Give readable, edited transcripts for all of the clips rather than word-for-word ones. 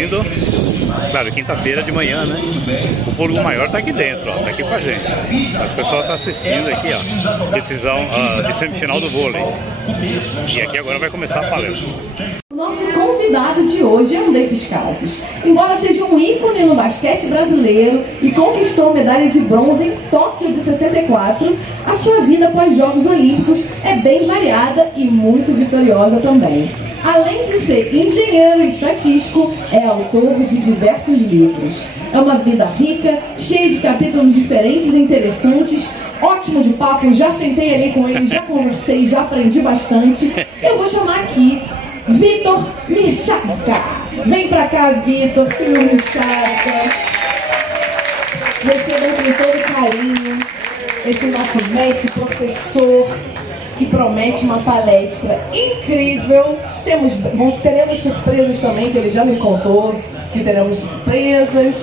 assistindo, claro, quinta-feira de manhã, né? O público maior tá aqui dentro, ó, tá aqui com a gente. Mas o pessoal tá assistindo aqui, ó, decisão de semifinal do vôlei. E aqui agora vai começar a palestra. O nosso convidado de hoje é um desses casos. Embora seja um ícone no basquete brasileiro e conquistou medalha de bronze em Tóquio de 64, a sua vida após Jogos Olímpicos é bem variada e muito vitoriosa também. Além de ser engenheiro e estatístico, é autor de diversos livros. É uma vida rica, cheia de capítulos diferentes e interessantes, ótimo de papo, já sentei ali com ele, já conversei, já aprendi bastante. Eu vou chamar aqui Vitor Michalka. Vem pra cá, Vitor, senhor Michalka. Recebam com todo carinho esse nosso mestre, professor, que promete uma palestra incrível. Teremos surpresas também, que ele já me contou, que teremos surpresas.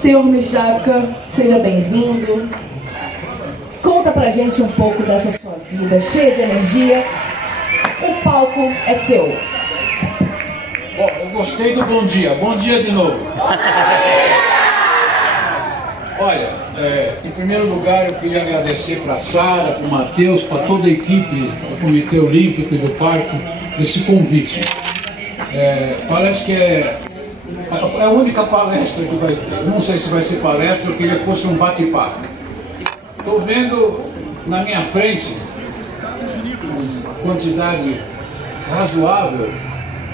Senhor Michalka, seja bem-vindo. Conta pra gente um pouco dessa sua vida, cheia de energia. O palco é seu. Bom, eu gostei do bom dia. Bom dia de novo. Olha, em primeiro lugar eu queria agradecer para a Sara, para o Matheus, para toda a equipe do Comitê Olímpico e do Parque esse convite. Parece que é a única palestra que vai ter. Não sei se vai ser palestra, eu queria que fosse um bate-papo. Estou vendo na minha frente uma quantidade razoável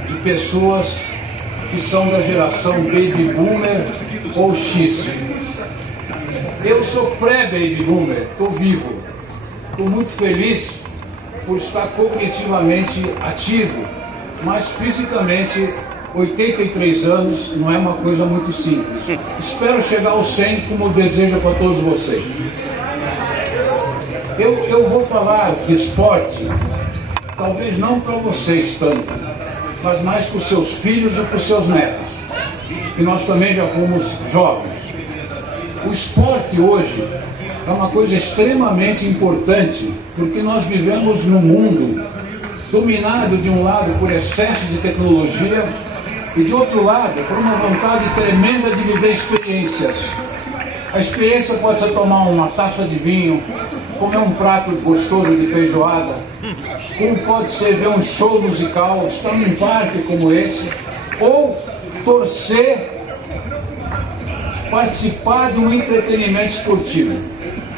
de pessoas que são da geração Baby Boomer ou X. Eu sou pré-Baby Boomer, estou vivo. Estou muito feliz por estar cognitivamente ativo, mas fisicamente 83 anos não é uma coisa muito simples. Espero chegar aos 100 como desejo para todos vocês. Eu vou falar de esporte, talvez não para vocês tanto, mas mais para os seus filhos e para os seus netos, que nós também já fomos jovens. O esporte hoje é uma coisa extremamente importante, porque nós vivemos num mundo dominado de um lado por excesso de tecnologia e de outro lado por uma vontade tremenda de viver experiências. A experiência pode ser tomar uma taça de vinho, comer um prato gostoso de feijoada, como pode ser ver um show musical, estar num parque como esse, ou torcer, participar de um entretenimento esportivo.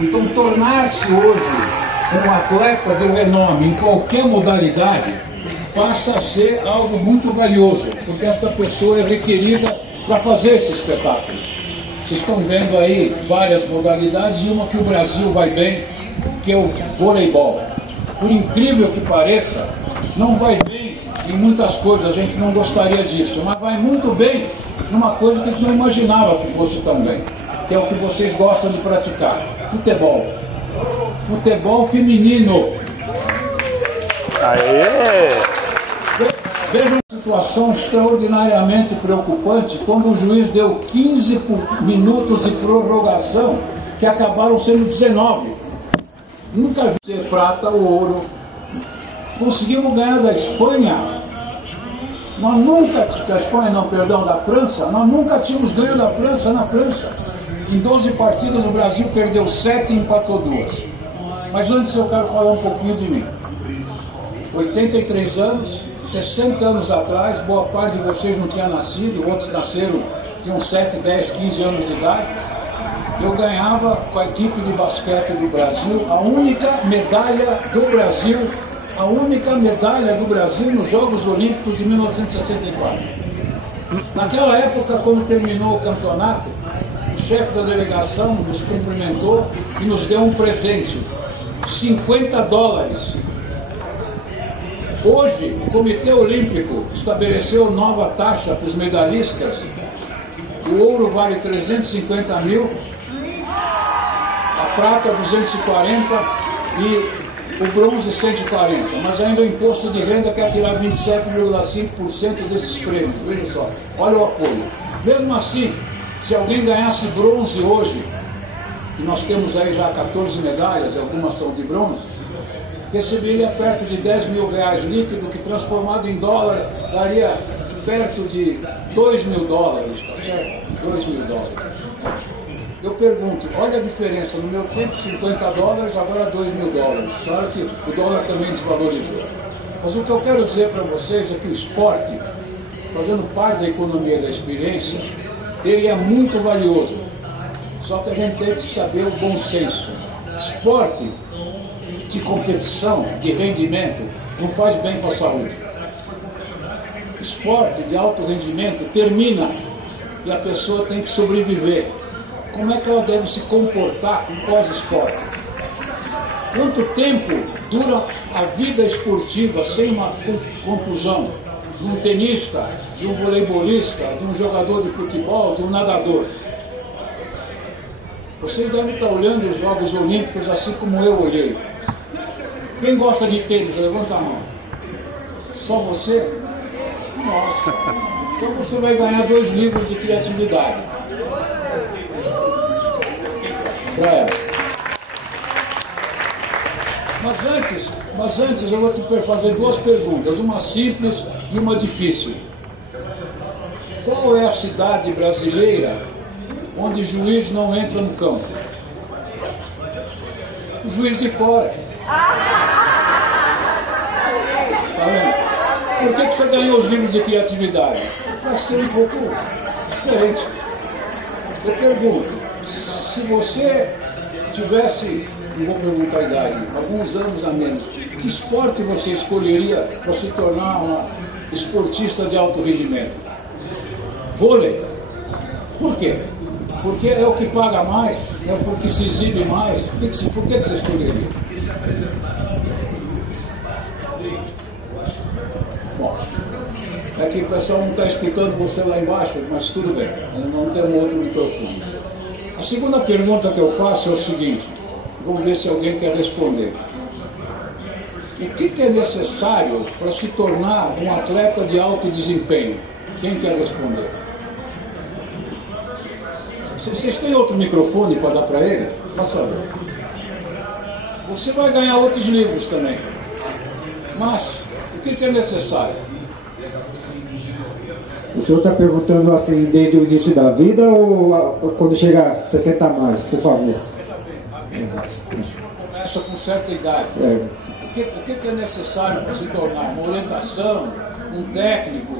Então, tornar-se hoje um atleta de renome em qualquer modalidade passa a ser algo muito valioso, porque esta pessoa é requerida para fazer esse espetáculo. Vocês estão vendo aí várias modalidades e uma que o Brasil vai bem, que é o voleibol. Por incrível que pareça, não vai bem em muitas coisas, a gente não gostaria disso, mas vai muito bem numa coisa que a gente não imaginava que fosse tão bem, que é o que vocês gostam de praticar: futebol. Futebol feminino. Aê! Veja uma situação extraordinariamente preocupante quando o juiz deu 15 minutos de prorrogação que acabaram sendo 19. Nunca vi ser prata ou ouro. Conseguimos ganhar da Espanha. Nós nunca, da Espanha não, perdão, da França, nós nunca tínhamos ganho da França na França. Em 12 partidas o Brasil perdeu 7 e empatou 2. Mas antes eu quero falar um pouquinho de mim. 83 anos, 60 anos atrás, boa parte de vocês não tinha nascido, outros nasceram, tinham 7, 10, 15 anos de idade. Eu ganhava com a equipe de basquete do Brasil a única medalha do Brasil nos Jogos Olímpicos de 1964. Naquela época, quando terminou o campeonato, o chefe da delegação nos cumprimentou e nos deu um presente, $50. Hoje, o Comitê Olímpico estabeleceu nova taxa para os medalhistas. O ouro vale 350 mil, a prata 240 e o bronze 140. Mas ainda o imposto de renda quer tirar 27,5% desses prêmios. Veja só, olha o apoio. Mesmo assim, se alguém ganhasse bronze hoje, e nós temos aí já 14 medalhas, algumas são de bronze, receberia perto de R$10 mil líquido, que transformado em dólar daria perto de 2 mil dólares, tá certo? 2 mil dólares. Eu pergunto, olha a diferença, no meu tempo 50 dólares, agora 2 mil dólares. Claro que o dólar também desvalorizou. Mas o que eu quero dizer para vocês é que o esporte, fazendo parte da economia da experiência, ele é muito valioso. Só que a gente tem que saber o bom senso. Esporte de competição, de rendimento, não faz bem para a saúde. Esporte de alto rendimento termina e a pessoa tem que sobreviver. Como é que ela deve se comportar pós-esporte? Quanto tempo dura a vida esportiva sem uma contusão de um tenista, de um voleibolista, de um jogador de futebol, de um nadador? Vocês devem estar olhando os Jogos Olímpicos assim como eu olhei. Quem gosta de tênis, levanta a mão. Só você? Nossa. Então você vai ganhar 2 livros de criatividade. Para ela. Mas antes eu vou te fazer 2 perguntas, uma simples e uma difícil. Qual é a cidade brasileira onde o juiz não entra no campo? O juiz de fora. Tá vendo? Por que você ganhou os livros de criatividade? Para ser um pouco diferente. Eu pergunto, se você tivesse, não vou perguntar a idade, alguns anos a menos, que esporte você escolheria para se tornar uma esportista de alto rendimento? Vôlei. Por quê? Porque é o que paga mais, é o que se exibe mais. Por que você escolheria? Bom, é que o pessoal não está escutando você lá embaixo, mas tudo bem, não tem um outro microfone. A segunda pergunta que eu faço é o seguinte, vamos ver se alguém quer responder. O que é necessário para se tornar um atleta de alto desempenho? Quem quer responder? Vocês têm outro microfone para dar para ele? Faça favor. Você vai ganhar outros livros também. Mas, o que é necessário? O senhor está perguntando assim, desde o início da vida ou quando chega a 60 a mais, por favor? Começa com certa idade. O que é necessário para se tornar? Uma orientação, um técnico,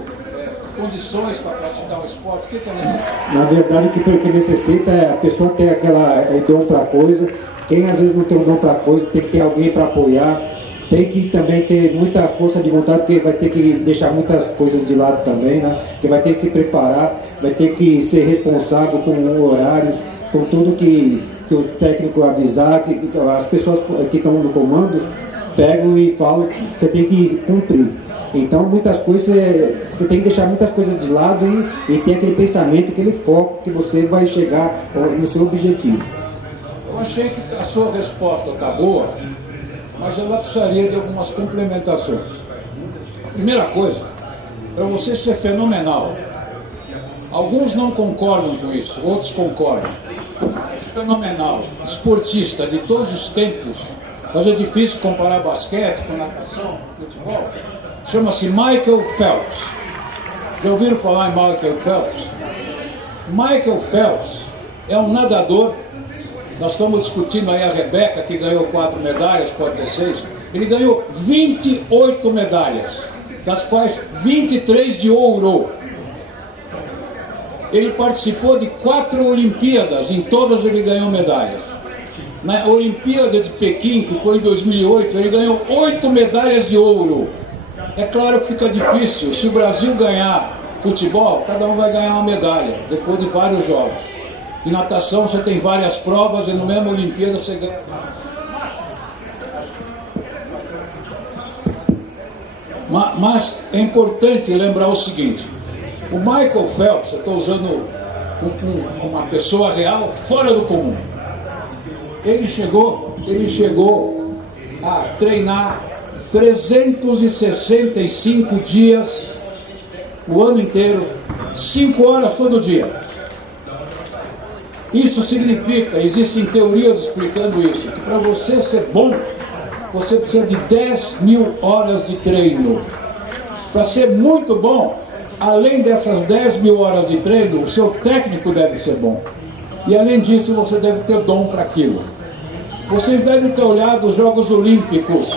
condições para praticar o esporte? O que é necessário? Na verdade, o que necessita é a pessoa ter aquela dom para coisa. Quem às vezes não tem um dom para coisa, tem que ter alguém para apoiar. Tem que também ter muita força de vontade, porque vai ter que deixar muitas coisas de lado também, né? Porque vai ter que se preparar, vai ter que ser responsável com horários, com tudo que o técnico avisar, que as pessoas que estão no comando pegam e falam que você tem que cumprir. Então muitas coisas, você tem que deixar muitas coisas de lado e ter aquele pensamento, aquele foco que você vai chegar no seu objetivo. Eu achei que a sua resposta está boa, mas ela precisaria de algumas complementações. Primeira coisa, para você ser fenomenal, alguns não concordam com isso, outros concordam. Mas fenomenal, esportista de todos os tempos, mas é difícil comparar basquete com natação, com futebol, chama-se Michael Phelps. Já ouviram falar em Michael Phelps? Michael Phelps é um nadador. Nós estamos discutindo aí a Rebeca, que ganhou 4 medalhas, pode ter 6. Ele ganhou 28 medalhas, das quais 23 de ouro. Ele participou de 4 Olimpíadas, em todas ele ganhou medalhas. Na Olimpíada de Pequim, que foi em 2008, ele ganhou 8 medalhas de ouro. É claro que fica difícil, se o Brasil ganhar futebol, cada um vai ganhar uma medalha, depois de vários jogos. Em natação você tem várias provas e no mesmo Olimpíada você ganha. Mas é importante lembrar o seguinte, o Michael Phelps, eu estou usando uma pessoa real, fora do comum. Ele chegou a treinar 365 dias, o ano inteiro, 5 horas todo dia. Isso significa, existem teorias explicando isso, que para você ser bom, você precisa de 10 mil horas de treino. Para ser muito bom, além dessas 10 mil horas de treino, o seu técnico deve ser bom. E além disso, você deve ter dom para aquilo. Vocês devem ter olhado os Jogos Olímpicos.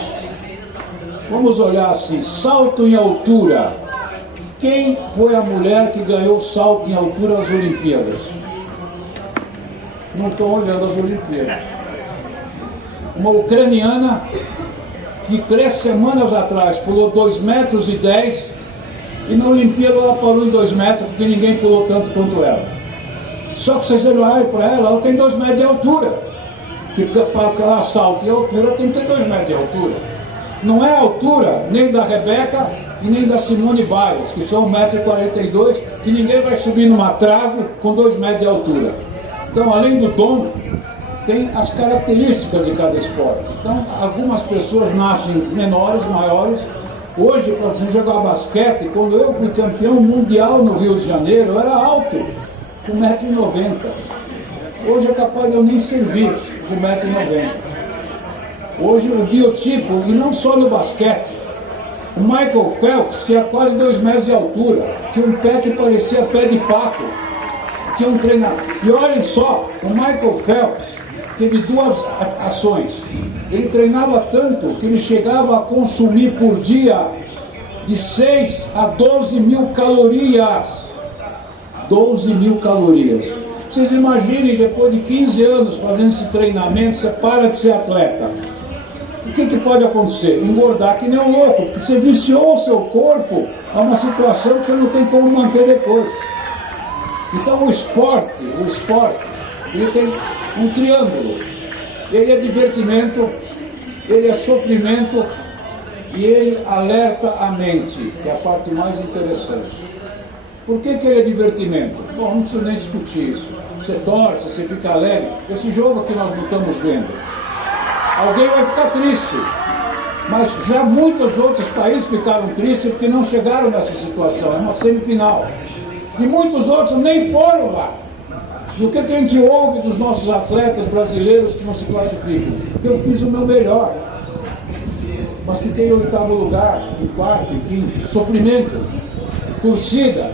Vamos olhar assim, salto em altura. Quem foi a mulher que ganhou salto em altura nas Olimpíadas? Não estão olhando as Olimpíadas. Uma ucraniana que 3 semanas atrás pulou 2,10 metros e na Olimpíada ela parou em 2 metros porque ninguém pulou tanto quanto ela. Só que vocês olharem para ela tem 2 metros de altura. Porque para salto em altura tem que ter 2 metros de altura. Não é a altura nem da Rebeca e nem da Simone Biles, que são 1,42 m, que ninguém vai subir numa trave com 2 metros de altura. Então, além do dom, tem as características de cada esporte. Então, algumas pessoas nascem menores, maiores. Hoje, para você jogar basquete, quando eu fui campeão mundial no Rio de Janeiro, eu era alto, com 1,90 m. Hoje é capaz de eu nem servir com 1,90 m. Hoje o biotipo, e não só no basquete, o Michael Phelps tinha quase 2 metros de altura, tinha um pé que parecia pé de pato, tinha um treinador. E olhem só, o Michael Phelps teve 2 ações. Ele treinava tanto que ele chegava a consumir por dia de 6 a 12 mil calorias. 12 mil calorias. Vocês imaginem, depois de 15 anos fazendo esse treinamento, você para de ser atleta. O que pode acontecer? Engordar que nem um louco, porque você viciou o seu corpo a uma situação que você não tem como manter depois. Então o esporte, ele tem um triângulo. Ele é divertimento, ele é sofrimento e ele alerta a mente, que é a parte mais interessante. Por que ele é divertimento? Bom, não preciso nem discutir isso. Você torce, você fica alegre. Esse jogo que nós não estamos vendo, alguém vai ficar triste. Mas já muitos outros países ficaram tristes porque não chegaram nessa situação. É uma semifinal. E muitos outros nem foram lá. E o que a gente ouve dos nossos atletas brasileiros que não se classificam? Eu fiz o meu melhor. Mas fiquei em 8º lugar, em 4º, em 5º. Sofrimento. Torcida.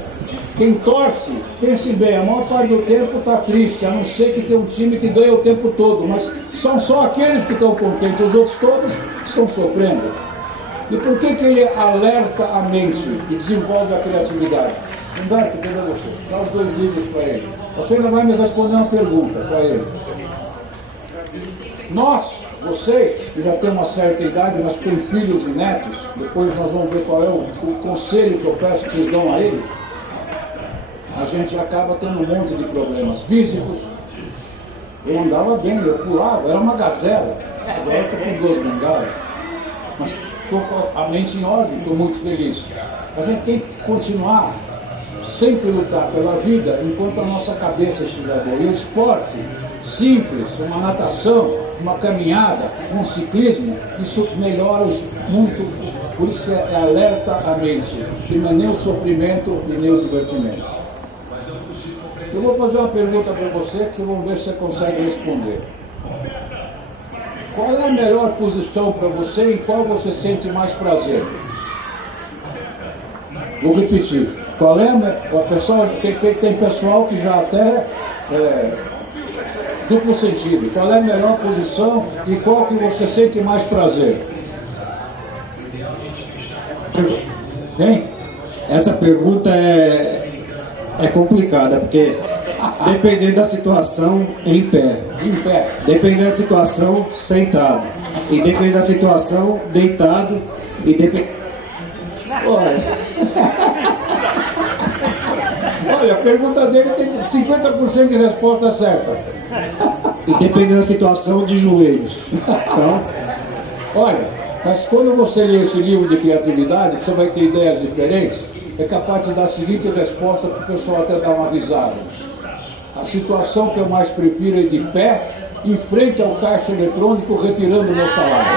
Quem torce, pense bem, a maior parte do tempo está triste, a não ser que tem um time que ganha o tempo todo, mas são só aqueles que estão contentes, os outros todos estão sofrendo. E por que ele alerta a mente e desenvolve a criatividade? Humberto, cadê você? Dá os 2 livros para ele. Você ainda vai me responder uma pergunta para ele. Nós, vocês, que já têm uma certa idade, mas têm filhos e netos, depois nós vamos ver qual é o conselho que eu peço que vocês dão a eles. A gente acaba tendo um monte de problemas físicos. Eu andava bem, eu pulava, era uma gazela. Agora eu estou com 2 bengalas. Mas estou com a mente em ordem, estou muito feliz. A gente tem que continuar sempre lutar pela vida enquanto a nossa cabeça estiver boa. E o esporte simples, uma natação, uma caminhada, um ciclismo, isso melhora muito. Por isso é alerta a mente, que não é nem o sofrimento e nem o divertimento. Eu vou fazer uma pergunta para você que vamos ver se você consegue responder. Qual é a melhor posição para você e em qual você sente mais prazer? Vou repetir. Qual é a pessoa, tem pessoal que já até duplo sentido. Qual é a melhor posição e qual que você sente mais prazer? Hein? Essa pergunta é complicada, porque dependendo da situação, em pé. Em pé. Dependendo da situação, sentado. E dependendo da situação, deitado. E dependendo... Olha, a pergunta dele tem 50% de resposta certa. E dependendo da situação, de joelhos. Então... Olha, mas quando você lê esse livro de criatividade, você vai ter ideias diferentes, é capaz de dar a seguinte resposta para o pessoal até dar uma risada. A situação que eu mais prefiro é de pé, em frente ao caixa eletrônico, retirando o meu salário.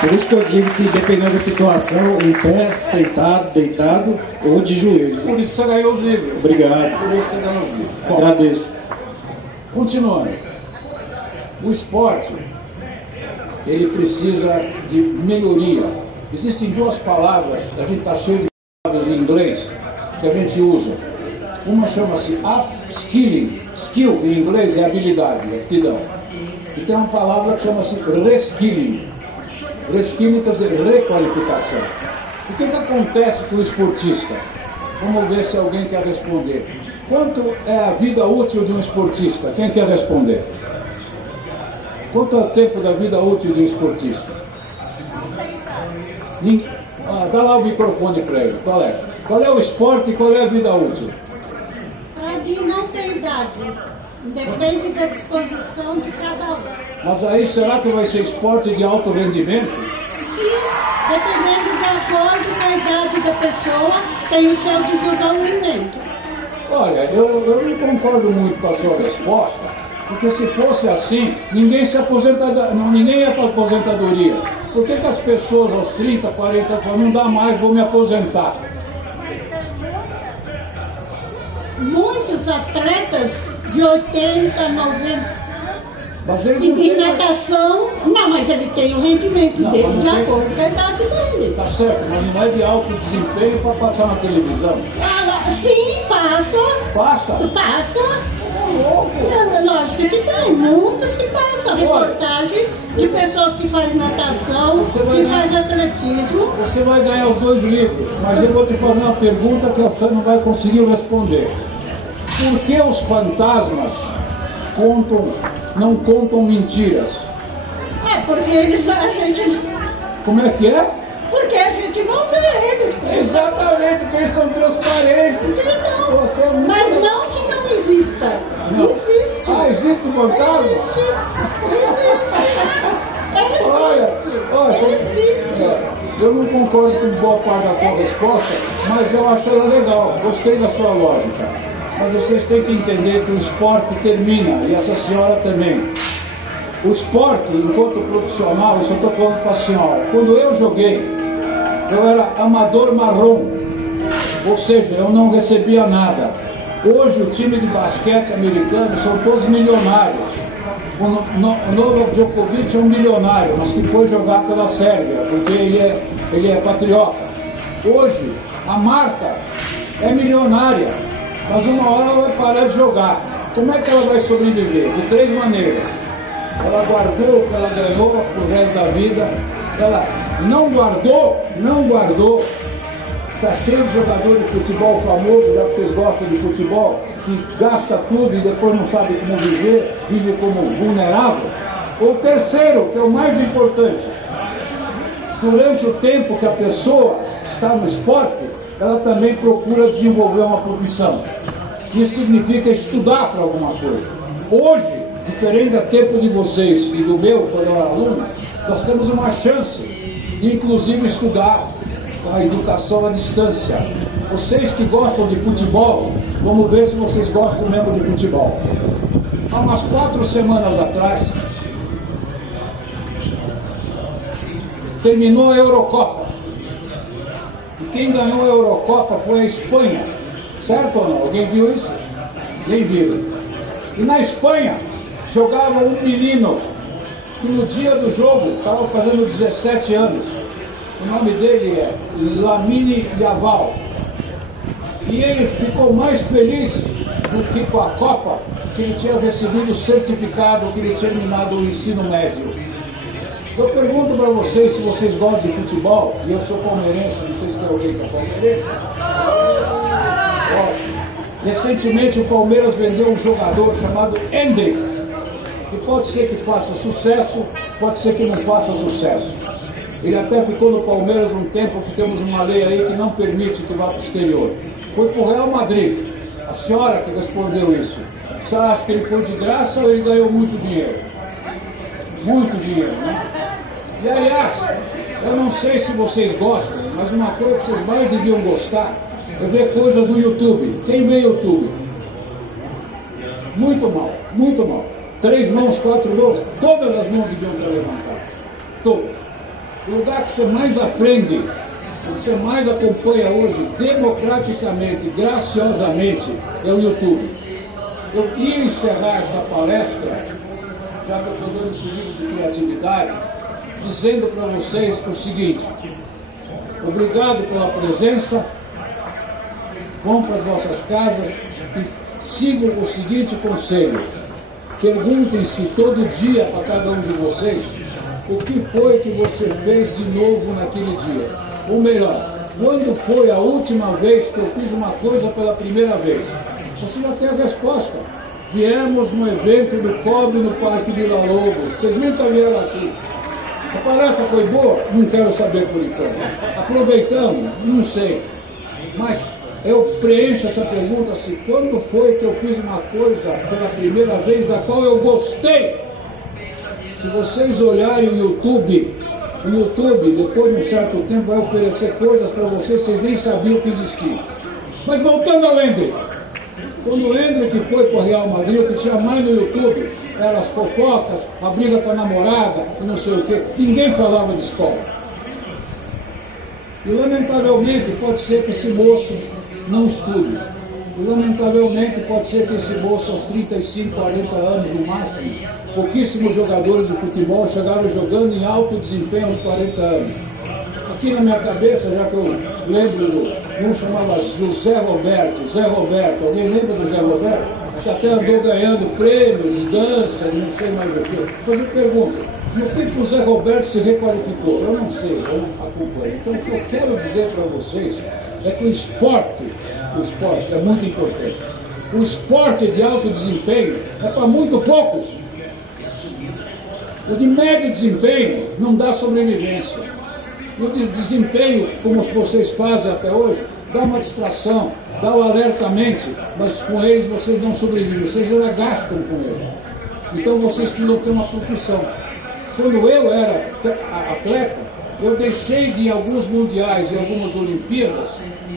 Por isso que eu digo que dependendo da situação, em pé, sentado, deitado ou de joelhos. Por isso que você ganhou os livros. Obrigado. Por isso que você ganhou os livros. Bom, agradeço. Continuando. O esporte, ele precisa de melhoria. Existem 2 palavras, a gente está cheio de palavras em inglês que a gente usa. Uma chama-se upskilling, skill em inglês é habilidade, aptidão. E tem uma palavra que chama-se reskilling. Reskilling quer dizer requalificação. O que acontece com o esportista? Vamos ver se alguém quer responder. Quanto é a vida útil de um esportista? Quem quer responder? Quanto é o tempo da vida útil de um esportista? Dá lá o microfone para ele. Qual é? Qual é o esporte e qual é a vida útil? Para mim não tem idade. Depende da disposição de cada um. Mas aí será que vai ser esporte de alto rendimento? Sim, dependendo de acordo com a idade da pessoa, tem o seu desenvolvimento. Olha, eu não concordo muito com a sua resposta, porque se fosse assim, ninguém ia para a aposentadoria. Por que as pessoas aos 30, 40 falam, não dá mais, vou me aposentar? Muitos atletas de 80, 90... Mas ele não e natação, não, mas ele tem o rendimento dele de acordo com a idade dele. Tá certo, mas não é de alto desempenho para passar na televisão. Sim, passa. Passa? Passa. Lógico que tem, muitos que passam. Reportagem de pessoas que fazem natação, que fazem atletismo. Você vai ganhar os 2 livros, mas eu vou te fazer uma pergunta que você não vai conseguir responder. Por que os fantasmas não contam mentiras? Porque a gente... Como é que é? Porque a gente não vê eles. Exatamente, porque eles são transparentes. Não. Você é muito... Mas não que não exista. Não. Existe. Existe fantasma? Existe. Olha, existe. Eu não concordo com boa parte da sua resposta, mas eu acho ela legal. Gostei da sua lógica. Mas vocês têm que entender que o esporte termina, e essa senhora também. O esporte, enquanto profissional, isso eu estou falando para a senhora, quando eu joguei, eu era amador marrom, ou seja, eu não recebia nada. Hoje o time de basquete americano são todos milionários. O Novak Djokovic é um milionário, mas que foi jogar pela Sérvia, porque ele é patriota. Hoje, a Marta é milionária, mas uma hora ela vai parar de jogar. Como é que ela vai sobreviver? De 3 maneiras. Ela guardou o que ela ganhou pro resto da vida. Ela não guardou. Está cheio de jogador de futebol famoso, já que vocês gostam de futebol, que gasta tudo e depois não sabe como viver, vive como vulnerável. O terceiro, que é o mais importante, durante o tempo que a pessoa está no esporte, ela também procura desenvolver uma profissão. Isso significa estudar para alguma coisa. Hoje, diferente do tempo de vocês e do meu, quando eu era aluno, nós temos uma chance de inclusive estudar a educação à distância. Vocês que gostam de futebol, vamos ver se vocês gostam mesmo de futebol. Há umas 4 semanas atrás, terminou a Eurocopa. E quem ganhou a Eurocopa foi a Espanha. Certo ou não? Alguém viu isso? Nem viram. E na Espanha, jogava um menino que no dia do jogo estava fazendo 17 anos. O nome dele é Lamine Yamal. E ele ficou mais feliz do que com a Copa, que ele tinha recebido o certificado que ele tinha terminado o ensino médio. Eu pergunto para vocês se vocês gostam de futebol, e eu sou palmeirense, não sei se tem alguém que é palmeirense. Recentemente o Palmeiras vendeu um jogador chamado Endrick, que pode ser que faça sucesso, pode ser que não faça sucesso. Ele até ficou no Palmeiras um tempo, que temos uma lei aí que não permite que vá para o exterior. Foi para o Real Madrid. A senhora que respondeu isso. Você acha que ele foi de graça ou ele ganhou muito dinheiro? Muito dinheiro, né? E aliás, eu não sei se vocês gostam, mas uma coisa que vocês mais deviam gostar é ver coisas no YouTube. Quem vê YouTube? Muito mal, muito mal. 3 mãos, 4 mãos, todas as mãos deviam estar levantadas. Todas. O lugar que você mais aprende, que você mais acompanha hoje, democraticamente, graciosamente, é o YouTube. Eu ia encerrar essa palestra, já que eu estou dando esse livro de criatividade, dizendo para vocês o seguinte: obrigado pela presença, vão para as vossas casas e sigam o seguinte conselho. Perguntem-se todo dia para cada um de vocês o que foi que você fez de novo naquele dia. Ou melhor, quando foi a última vez que eu fiz uma coisa pela primeira vez? Você já tem a resposta. Viemos no evento do COB no Parque Vila Lobos. Vocês nunca vieram aqui. A palestra foi boa? Não quero saber por enquanto. Aproveitamos? Não sei. Mas eu preencho essa pergunta assim, quando foi que eu fiz uma coisa pela primeira vez da qual eu gostei? Se vocês olharem o YouTube, depois de um certo tempo, vai oferecer coisas para vocês, vocês nem sabiam que existiam. Mas voltando ao Hendrick. Quando o Hendrick foi para o Real Madrid, o que tinha mais no YouTube eram as fofocas, a briga com a namorada, e não sei o quê. Ninguém falava de escola. E lamentavelmente pode ser que esse moço não estude. E lamentavelmente pode ser que esse moço aos 35, 40 anos no máximo, pouquíssimos jogadores de futebol chegaram jogando em alto desempenho aos 40 anos. Aqui na minha cabeça, já que eu lembro, um chamava José Roberto, Zé Roberto, alguém lembra do Zé Roberto? Que até andou ganhando prêmios, dança, não sei mais o que. Mas eu pergunto, no que o Zé Roberto se requalificou? Eu não sei, eu não acompanho. Então o que eu quero dizer para vocês é que o esporte é muito importante. O esporte de alto desempenho é para muito poucos. O de médio desempenho não dá sobrevivência. E o de desempenho, como vocês fazem até hoje, dá uma distração, dá o alertamento, mas com eles vocês não sobrevivem, vocês já gastam com eles. Então vocês precisam ter uma profissão. Quando eu era atleta, eu deixei de ir em alguns mundiais e algumas Olimpíadas,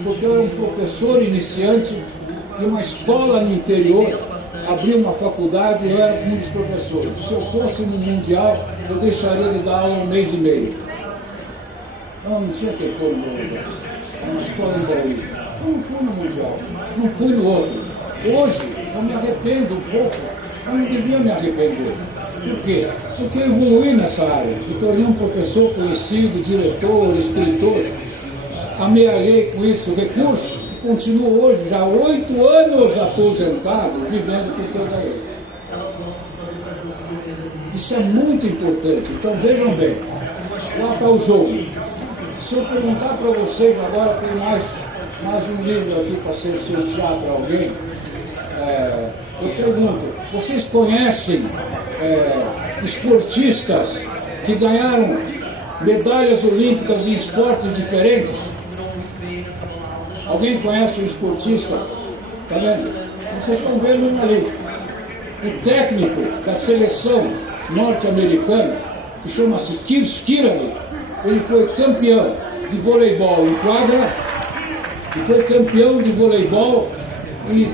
porque eu era um professor iniciante de uma escola no interior, abri uma faculdade e eu era um dos professores. Se eu fosse no mundial, eu deixaria de dar aula 1 mês e meio. Não tinha que pôr no meu lugar. Era uma escola em Baú. Eu não fui no mundial, não fui no outro. Hoje, eu me arrependo um pouco, eu não devia me arrepender. Por quê? Porque eu evoluí nessa área, me tornei um professor conhecido, diretor, escritor, amealhei com isso recursos e continuo hoje, já 8 anos aposentado, vivendo com o que eu ganhei. Isso é muito importante, então vejam bem, lá está o jogo. Se eu perguntar para vocês, agora tem mais um livro aqui para ser sorteado para alguém, eu pergunto, vocês conhecem esportistas que ganharam medalhas olímpicas em esportes diferentes? Alguém conhece um esportista? Está vendo? Vocês estão vendo ali. O técnico da seleção norte-americana, que chama-se Kirk Kiraly, ele foi campeão de voleibol em quadra e foi campeão de voleibol e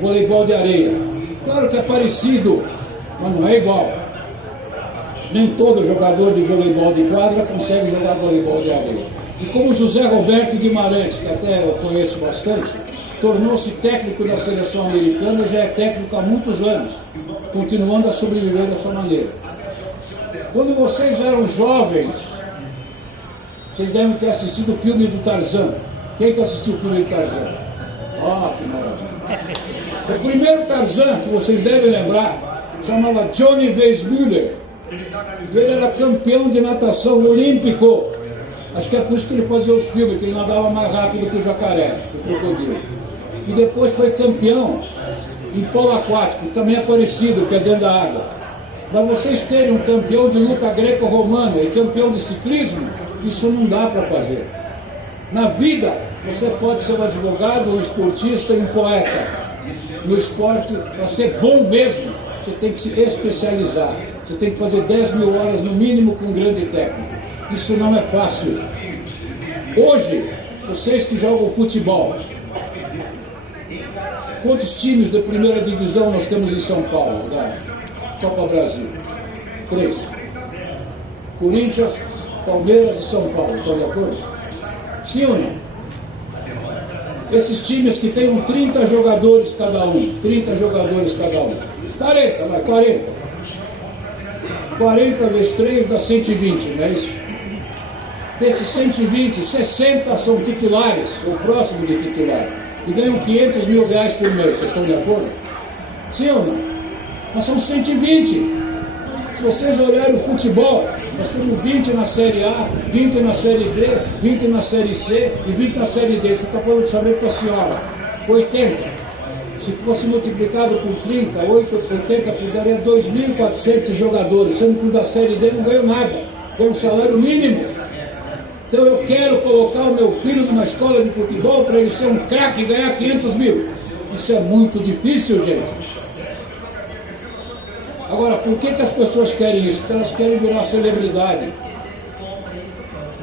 voleibol de areia. Claro que é parecido, mas não é igual. Nem todo jogador de voleibol de quadra consegue jogar voleibol de areia. E como José Roberto Guimarães, que até eu conheço bastante, tornou-se técnico da seleção americana e já é técnico há muitos anos, continuando a sobreviver dessa maneira. Quando vocês eram jovens, vocês devem ter assistido o filme do Tarzan. Quem que assistiu o filme do Tarzan? Ah, que maravilha. O primeiro Tarzan, que vocês devem lembrar, chamava Johnny Weissmuller. Ele era campeão de natação olímpico. Acho que é por isso que ele fazia os filmes, que ele nadava mais rápido que o jacaré, que o crocodilo. E depois foi campeão em polo aquático, que também é parecido, que é dentro da água. Mas vocês terem um campeão de luta greco-romana e campeão de ciclismo, isso não dá para fazer. Na vida, você pode ser um advogado, um esportista e um poeta. No esporte, para ser bom mesmo, você tem que se especializar. Você tem que fazer 10 mil horas no mínimo com um grande técnico. Isso não é fácil. Hoje, vocês que jogam futebol, quantos times da primeira divisão nós temos em São Paulo, da Copa Brasil? 3. Corinthians, Palmeiras e São Paulo, estão de acordo? Sim ou não? Esses times que têm 30 jogadores cada um, 30 jogadores cada um, 40, vai, 40. 40 vezes 3 dá 120, não é isso? Desses 120, 60 são titulares, ou próximo de titular, e ganham 500 mil reais por mês. Vocês estão de acordo? Sim ou não? Mas são 120. Se vocês olharem o futebol, nós temos 20 na Série A, 20 na Série B, 20 na Série C e 20 na Série D. Você está falando somente para a senhora. 80. Se fosse multiplicado por 30, 80 daria 2.400 jogadores, sendo que o da Série D não ganham nada, ganham um salário mínimo. Então eu quero colocar o meu filho numa escola de futebol para ele ser um craque e ganhar 500 mil. Isso é muito difícil, gente. Agora, por que as pessoas querem isso? Porque elas querem virar celebridade.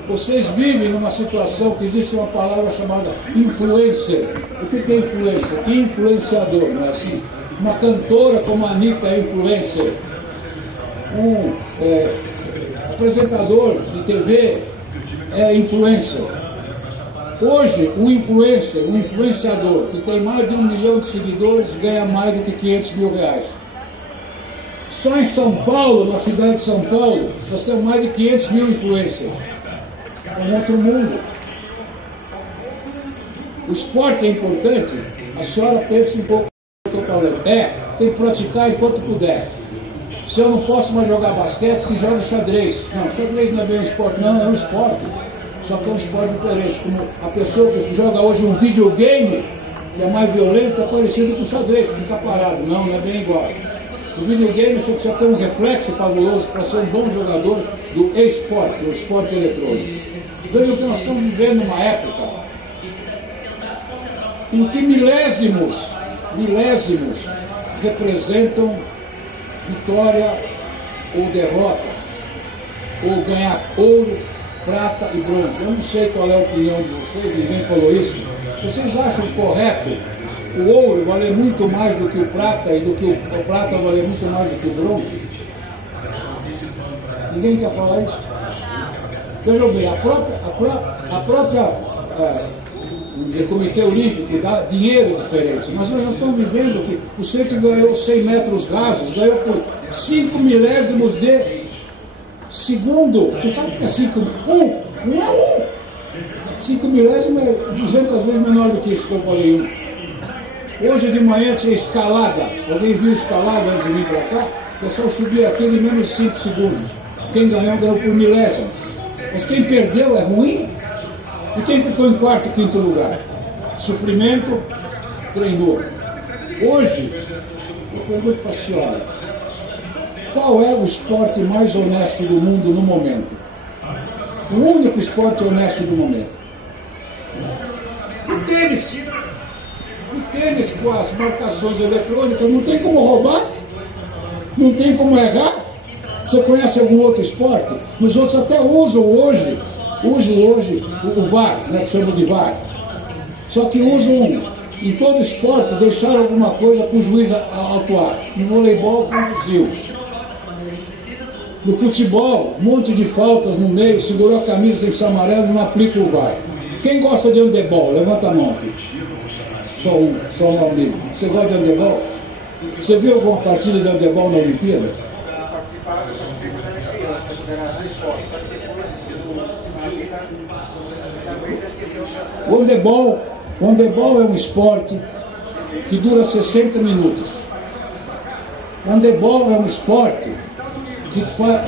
Vocês vivem numa situação que existe uma palavra chamada influencer. O que é influencer? Influenciador, não é assim? Uma cantora como a Anitta é influencer. Um apresentador de TV é influencer. Hoje, um influenciador que tem mais de 1 milhão de seguidores ganha mais do que 500 mil reais. Só em São Paulo, na cidade de São Paulo, nós temos mais de 500 mil influencers. É um outro mundo. O esporte é importante. A senhora pensa um pouco no que eu estou falando. Tem que praticar enquanto puder. Se eu não posso mais jogar basquete, que jogue xadrez. Não, xadrez não é bem um esporte, não, é um esporte. Só que é um esporte diferente. Como a pessoa que joga hoje um videogame, que é mais violento, é parecido com o xadrez, fica parado. Não, não é bem igual. No videogame você precisa ter um reflexo fabuloso para ser um bom jogador do esporte, o esporte eletrônico. Vejam que nós estamos vivendo uma época em que milésimos representam vitória ou derrota, ou ganhar ouro, prata e bronze. Eu não sei qual é a opinião de vocês, ninguém falou isso. Vocês acham correto o ouro valer muito mais do que o prata e do que o prata valer muito mais do que o bronze? Ninguém quer falar isso? Vejam bem, a própria vamos dizer, Comitê Olímpico dá dinheiro diferente, mas nós estamos vivendo que o centro ganhou 100 metros rasos, ganhou por 5 milésimos de segundo. Você sabe o que é 5? 5 milésimos é 200 vezes menor do que isso que eu falei. Hoje de manhã tinha escalada. Alguém viu escalada antes de vir para cá? O pessoal subia aquele em menos de 5 segundos. Quem ganhou por milésimos. Mas quem perdeu é ruim? E quem ficou em quarto, quinto lugar? Sofrimento, treinou. Hoje, eu pergunto para a senhora, qual é o esporte mais honesto do mundo no momento? O único esporte honesto do momento. O tênis. O tênis com as marcações eletrônicas, não tem como roubar, não tem como errar. Você conhece algum outro esporte? Os outros até usam hoje o VAR, né, que chama de VAR. Só que usam em todo esporte, deixaram alguma coisa para o juiz atuar. No voleibol, conduziu. No futebol, um monte de faltas no meio, segurou a camisa, tem que ser amarelo, não aplica o VAR. Quem gosta de handebol? Levanta a mão aqui. Só um amigo. Você gosta de handebol? Você viu alguma partida de handebol na Olimpíada? O handebol é um esporte que dura 60 minutos. O handebol é um esporte que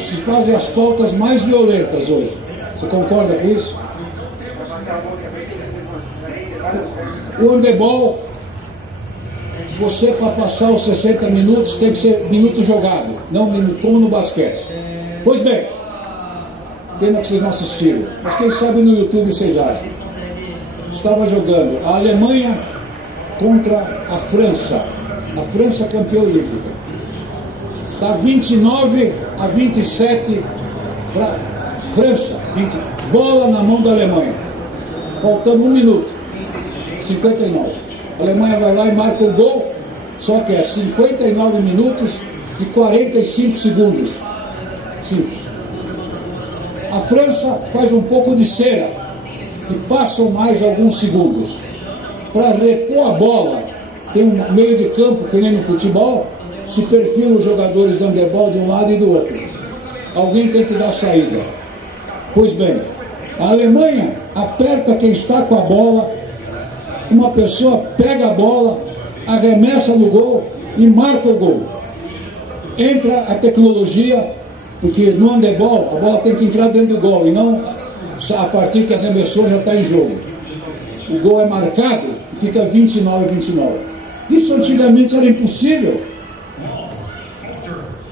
se fazem as faltas mais violentas hoje. Você concorda com isso? O handebol, você para passar os 60 minutos tem que ser minuto jogado, não minuto, como no basquete. Pois bem, pena que vocês não assistiram, mas quem sabe no YouTube vocês acham. Estava jogando a Alemanha contra a França campeã olímpica. Está 29-27 para França, bola na mão da Alemanha, faltando 1 minuto, 59. A Alemanha vai lá e marca o gol, só que é 59 minutos e 45 segundos. Sim. A França faz um pouco de cera e passam mais alguns segundos. Para repor a bola, tem um meio de campo que nem no futebol, se perfilam os jogadores de handebol de um lado e do outro. Alguém tem que dar saída. Pois bem, A Alemanha aperta quem está com a bola, uma pessoa pega a bola, arremessa no gol e marca o gol. Entra a tecnologia, porque no handebol a bola tem que entrar dentro do gol e não a partir que arremessou já está em jogo. O gol é marcado e fica 29-29. Isso antigamente era impossível.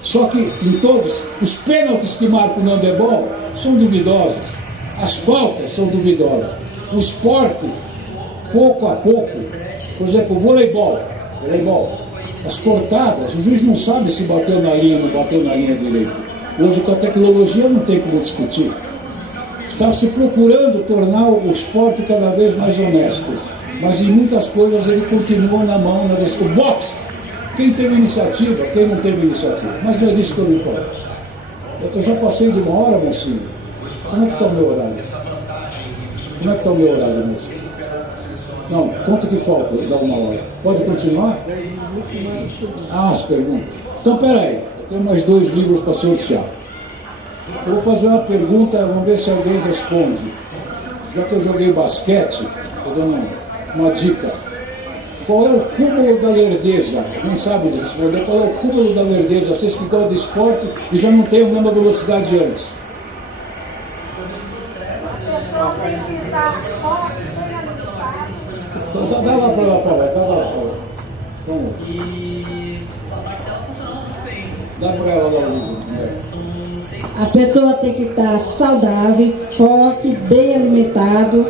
Só que em todos os pênaltis que marcam no handebol são duvidosos. As faltas são duvidosas. O esporte, pouco a pouco, por exemplo, o voleibol, as cortadas, o juiz não sabe se bateu na linha ou não bateu na linha direita. Hoje com a tecnologia não tem como discutir. Está se procurando tornar o esporte cada vez mais honesto, mas em muitas coisas ele continua na mão, o boxe, quem teve iniciativa, quem não teve iniciativa, mas não é disso que eu me falo. Eu já passei de 1 hora, mocinho. Como é que está o meu horário? Como é que está o meu horário, mocinho? Não, quanto que falta? Dá 1 hora. Pode continuar? As perguntas. Então, peraí, eu tenho mais 2 livros para sortear. Eu vou fazer uma pergunta, vamos ver se alguém responde. Já que eu joguei basquete, estou dando uma dica. Qual é o cúmulo da lerdeza? Quem sabe responder qual é o cúmulo da lerdeza? Vocês que gostam de esporte e já não têm a mesma velocidade de antes. Dá lá para ela falar, Vamos. Dá para ela dar o livro. A pessoa tem que estar saudável, forte, bem alimentado,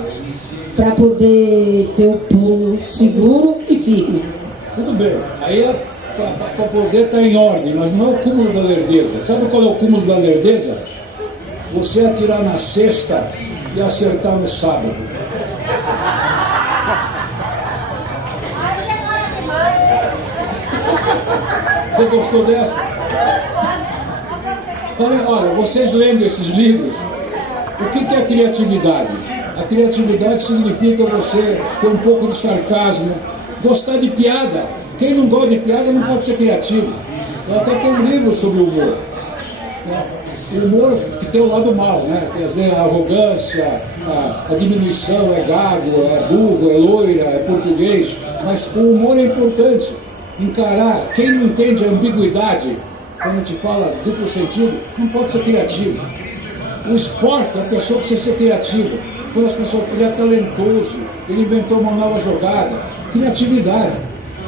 para poder ter um pulo seguro e firme. Tudo bem, aí é para poder estar em ordem, mas não é o cúmulo da lerdeza. Sabe qual é o cúmulo da lerdeza? Você atirar na sexta e acertar no sábado. Você gostou dessa? Então, olha, vocês lendo esses livros, o que é criatividade? A criatividade significa você ter um pouco de sarcasmo, gostar de piada. Quem não gosta de piada não pode ser criativo. Eu até tenho um livro sobre o humor. O humor que tem o lado mal, né? Tem a arrogância, a diminuição, é gago, é burro, é loira, é português. Mas o humor é importante. Encarar, quem não entende a ambiguidade, quando a gente fala duplo sentido, não pode ser criativo. O esporte, a pessoa precisa ser criativa. Quando as pessoas, ele é talentoso, ele inventou uma nova jogada, criatividade.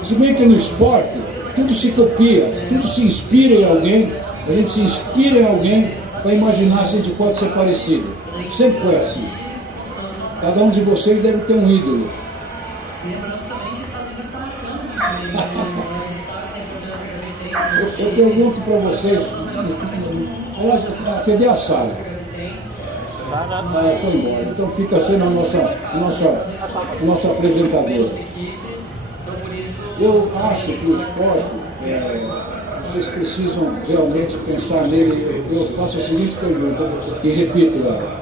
Se bem que no esporte, tudo se copia, tudo se inspira em alguém, a gente se inspira em alguém para imaginar se a gente pode ser parecido. Sempre foi assim. Cada um de vocês deve ter um ídolo. Eu pergunto para vocês, aliás, cadê a Sara? Foi embora, então fica sendo a nossa apresentadora. Eu acho que o esporte, vocês precisam realmente pensar nele. Eu faço a seguinte pergunta e repito ela.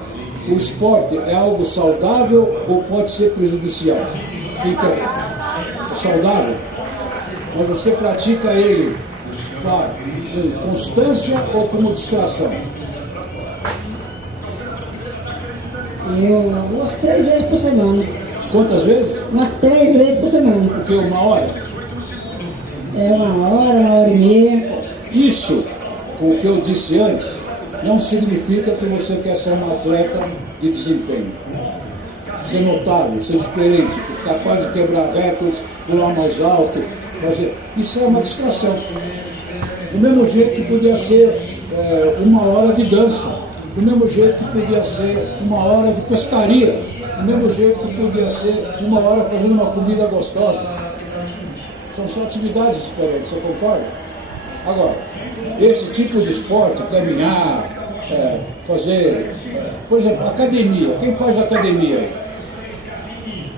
O esporte é algo saudável ou pode ser prejudicial? Quem quer? É saudável? Mas você pratica ele com constância ou como distração? Eu, umas 3 vezes por semana. Quantas vezes? Umas 3 vezes por semana. Porque 1 hora? É 1 hora e meia. Isso, com o que eu disse antes, não significa que você quer ser um atleta de desempenho. Ser notável, ser diferente, capaz de quebrar recordes, pular mais alto, fazer. Isso é uma distração. Do mesmo jeito que podia ser 1 hora de dança, do mesmo jeito que podia ser 1 hora de pescaria, do mesmo jeito que podia ser 1 hora fazendo uma comida gostosa. São só atividades diferentes, você concorda? Agora, esse tipo de esporte, caminhar, fazer, por exemplo, academia. Quem faz academia aí?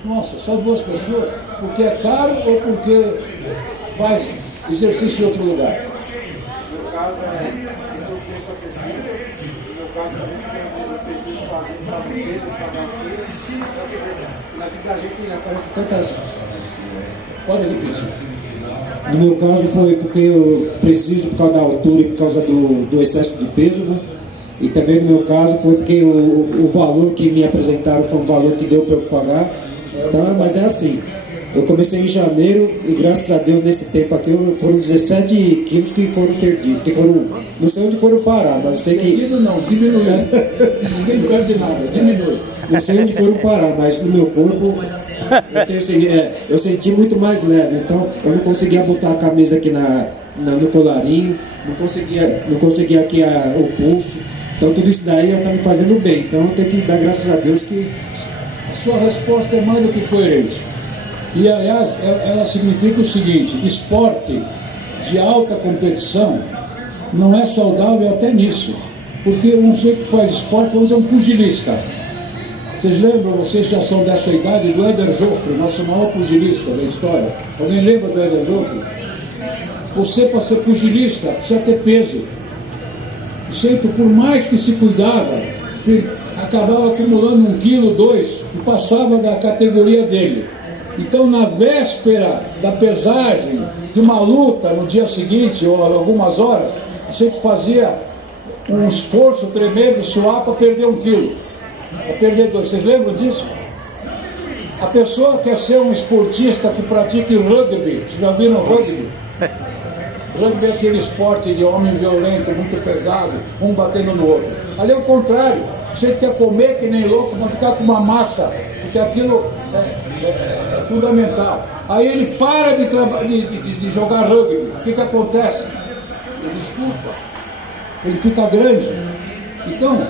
Nossa, só 2 pessoas? Porque é caro ou porque faz exercício em outro lugar? No meu caso, tem um preço acessível. No meu caso, também tem um preciso fazer para a empresa, para dar um preço. Então, quer dizer, na vida da gente aparece tantas. Pode repetir. No meu caso foi porque eu preciso, por causa da altura e por causa do excesso de peso, né? E também no meu caso foi porque o valor que me apresentaram foi um valor que deu para eu pagar. Tá? Mas é assim, eu comecei em janeiro e graças a Deus nesse tempo aqui foram 17 quilos que foram perdidos, que foram, não sei onde foram parar, mas eu sei que... Perdido não, diminuiu. Ninguém perde nada, diminui. Não sei onde foram parar, mas no meu corpo eu senti muito mais leve, então eu não conseguia botar a camisa aqui no colarinho, não conseguia aqui o pulso, então tudo isso daí já está me fazendo bem, então eu tenho que dar graças a Deus que... A sua resposta é mais do que coerente. E, aliás, ela significa o seguinte: esporte de alta competição não é saudável até nisso. Porque um sujeito que faz esporte, vamos dizer, um pugilista. Vocês lembram, vocês já são dessa idade, do Éder Joffre, nosso maior pugilista da história? Alguém lembra do Éder Joffre? Você, para ser pugilista, precisa ter peso. O sujeito, por mais que se cuidava, acabava acumulando 1 quilo, 2, e passava da categoria dele. Então, na véspera da pesagem de uma luta, no dia seguinte, ou algumas horas, você fazia um esforço tremendo, suar para perder 1 quilo, para perder 2. Vocês lembram disso? A pessoa quer ser um esportista que pratique rugby. Vocês já viram rugby? Rugby é aquele esporte de homem violento, muito pesado, um batendo no outro. Ali é o contrário. Você quer comer que nem louco, mas ficar com uma massa, porque aquilo é fundamental. Aí ele para de jogar rugby. O que acontece? Ele esculpa. Ele fica grande. Então,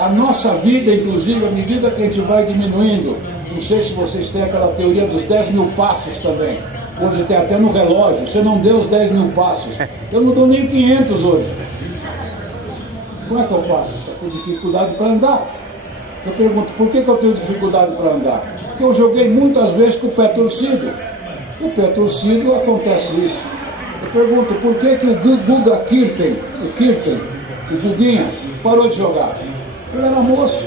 a nossa vida, inclusive, à medida que a gente vai diminuindo, não sei se vocês têm aquela teoria dos 10 mil passos também. Hoje tem até no relógio. Você não deu os 10 mil passos. Eu não dou nem 500 hoje. Como é que eu faço? Estou com dificuldade para andar. Eu pergunto, por que eu tenho dificuldade para andar? Porque eu joguei muitas vezes com o pé torcido. O pé torcido acontece isso. Eu pergunto, por que o Guga Kirten, o Guguinha, parou de jogar? Ele era moço,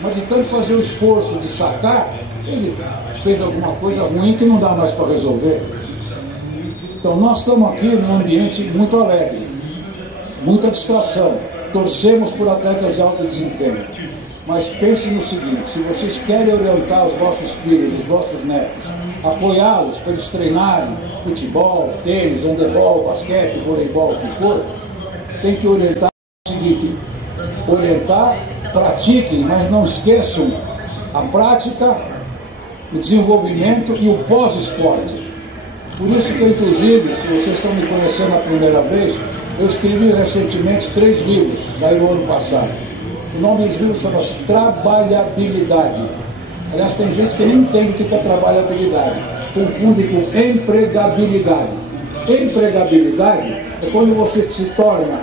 mas de tanto fazer o esforço de sacar, ele fez alguma coisa ruim que não dá mais para resolver. Então nós estamos aqui num ambiente muito alegre, muita distração. Torcemos por atletas de alto desempenho. Mas pense no seguinte: se vocês querem orientar os vossos filhos, os vossos netos, apoiá-los para eles treinarem futebol, tênis, handebol, basquete, voleibol, o que for, tem que orientar o seguinte: orientar, pratiquem, mas não esqueçam a prática, o desenvolvimento e o pós-esporte. Por isso que, inclusive, se vocês estão me conhecendo a primeira vez, eu escrevi recentemente 3 livros, saíram no ano passado. O nome dos livros chama-se Trabalhabilidade. Aliás, tem gente que nem entende o que é trabalhabilidade. Confunde com empregabilidade. Empregabilidade é quando você se torna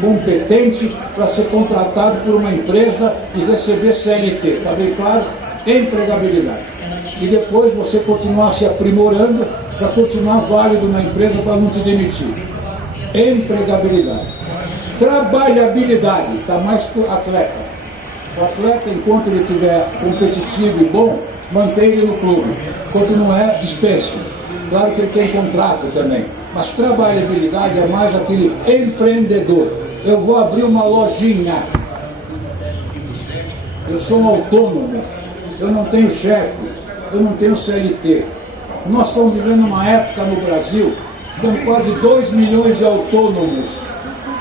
competente para ser contratado por uma empresa e receber CLT. Está bem claro? Empregabilidade. E depois você continuar se aprimorando para continuar válido na empresa para não te demitir. Empregabilidade. Trabalhabilidade está mais para o atleta. O atleta, enquanto ele estiver competitivo e bom, mantém ele no clube. Enquanto não é, dispensa. Claro que ele tem contrato também. Mas trabalhabilidade é mais aquele empreendedor. Eu vou abrir uma lojinha. Eu sou um autônomo. Eu não tenho chefe. Eu não tenho CLT. Nós estamos vivendo uma época no Brasil que temos quase 2 milhões de autônomos.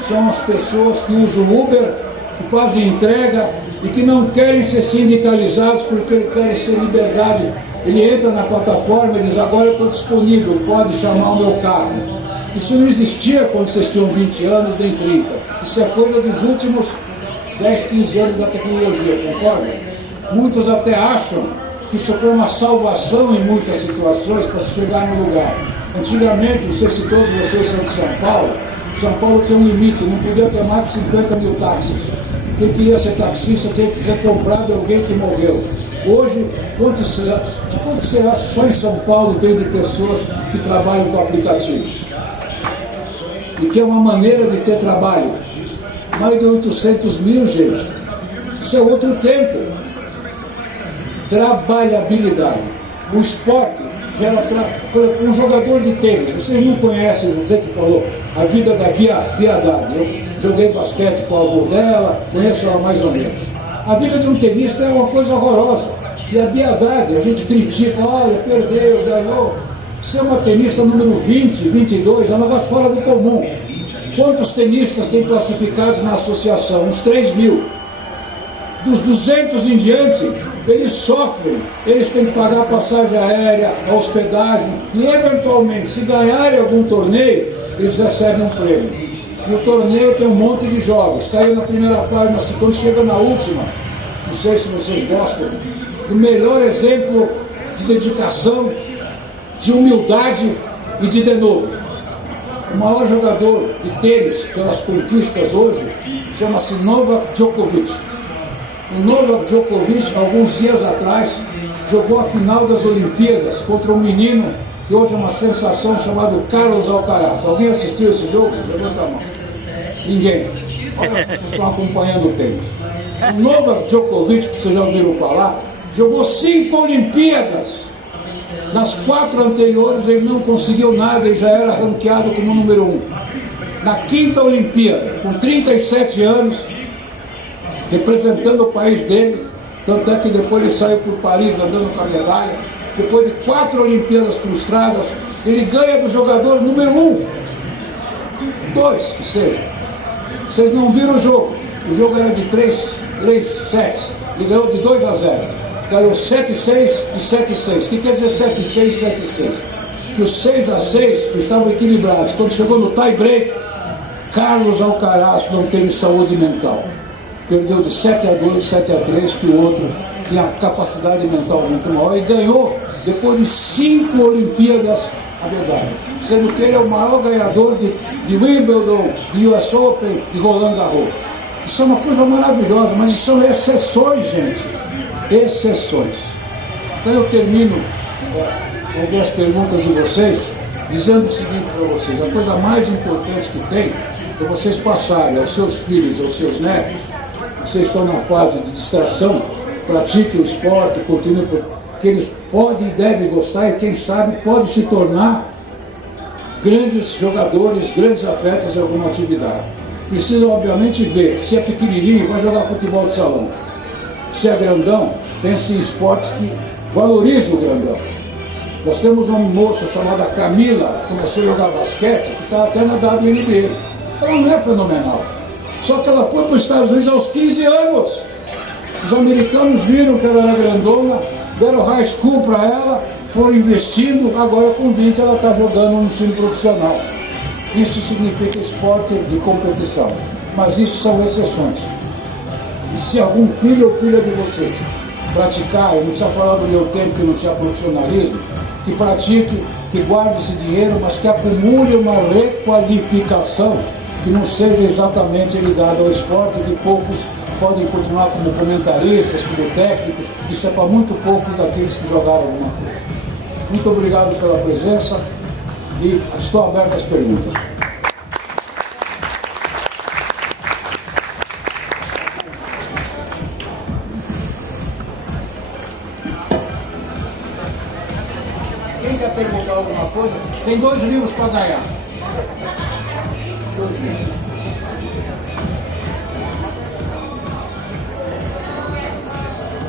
São as pessoas que usam Uber, que fazem entrega e que não querem ser sindicalizados porque querem ser liberdade. Ele entra na plataforma e diz: agora eu estou disponível, pode chamar o meu carro. Isso não existia quando vocês tinham 20 anos, nem 30. Isso é coisa dos últimos 10, 15 anos da tecnologia, concorda? Muitos até acham que isso foi uma salvação em muitas situações para se chegar no lugar. Antigamente, não sei se todos vocês são de São Paulo tinha um limite, não podia ter mais de 50 mil táxis. Quem queria ser taxista tinha que recomprar de alguém que morreu. Hoje, quantos você acha só em São Paulo tem de pessoas que trabalham com aplicativos? E que é uma maneira de ter trabalho. Mais de 800 mil, gente. Isso é outro tempo. Trabalhabilidade. O esporte gera um jogador de tênis. Vocês não conhecem, você que falou, a vida da Bia Haddad. joguei basquete com o avô dela, conheço ela mais ou menos. A vida de um tenista é uma coisa horrorosa. E a biedade, a gente critica, olha, perdeu, ganhou. Ser uma tenista número 20, 22, é um negócio fora do comum. Quantos tenistas tem classificados na associação? Uns 3 mil. Dos 200 em diante, eles sofrem, eles têm que pagar a passagem aérea, a hospedagem, e eventualmente, se ganharem algum torneio, eles recebem um prêmio. E o torneio tem um monte de jogos, caiu na primeira página, quando chega na última, não sei se vocês gostam, o melhor exemplo de dedicação, de humildade e de denovo. O maior jogador de tênis pelas conquistas hoje chama-se Novak Djokovic. O Novak Djokovic, alguns dias atrás, jogou a final das Olimpíadas contra um menino que hoje é uma sensação chamado Carlos Alcaraz. Alguém assistiu esse jogo? Levanta a mão. Ninguém. Olha, vocês estão acompanhando o tênis. O Novak Djokovic, que vocês já ouviram falar, jogou 5 Olimpíadas. Nas 4 anteriores ele não conseguiu nada e já era ranqueado como número 1. Na 5ª Olimpíada, com 37 anos, representando o país dele, tanto é que depois ele saiu por Paris andando com a medalha. Depois de 4 Olimpíadas frustradas, ele ganha do jogador número 1. 2, que seja. Vocês não viram o jogo. O jogo era de 3 sets. Ele ganhou de 2-0. Ganhou 7-6 e 7-6. O que quer dizer 7-6 e 7-6? Que os 6-6 estavam equilibrados. Quando chegou no tie-break, Carlos Alcaraz não teve saúde mental. Perdeu de 7-2, 7-3, que o outro tinha capacidade mental muito maior, e ganhou, depois de 5 Olimpíadas, a medalha. Sendo que ele é o maior ganhador de Wimbledon, de US Open, de Roland Garros. Isso é uma coisa maravilhosa, mas isso são exceções, gente. Exceções. Então eu termino com as perguntas de vocês, dizendo o seguinte para vocês: a coisa mais importante que tem é vocês passarem aos seus filhos, aos seus netos. Vocês estão na fase de distração, pratiquem o esporte, continuem, que eles podem e devem gostar, e quem sabe pode se tornar grandes jogadores, grandes atletas em alguma atividade. Precisam obviamente ver, se é pequenininho, vai jogar futebol de salão. Se é grandão, pense em esportes que valorizam o grandão. Nós temos uma moça chamada Camila, que começou a jogar basquete, que está até na WNBA. Ela não é fenomenal. Só que ela foi para os Estados Unidos aos 15 anos. Os americanos viram que ela era grandona, deram high school para ela, foram investindo, agora com 20 ela está jogando no time profissional. Isso significa esporte de competição. Mas isso são exceções. E se algum filho ou filha de vocês praticar, eu não precisa falar do meu tempo que não tinha profissionalismo, que pratique, que guarde esse dinheiro, mas que acumule uma requalificação que não seja exatamente ligada ao esporte, que poucos podem continuar como comentaristas, como técnicos, isso é para muito poucos daqueles que jogaram alguma coisa. Muito obrigado pela presença e estou aberto às perguntas. Quem quer perguntar alguma coisa? Tem 2 livros para ganhar. 2 livros.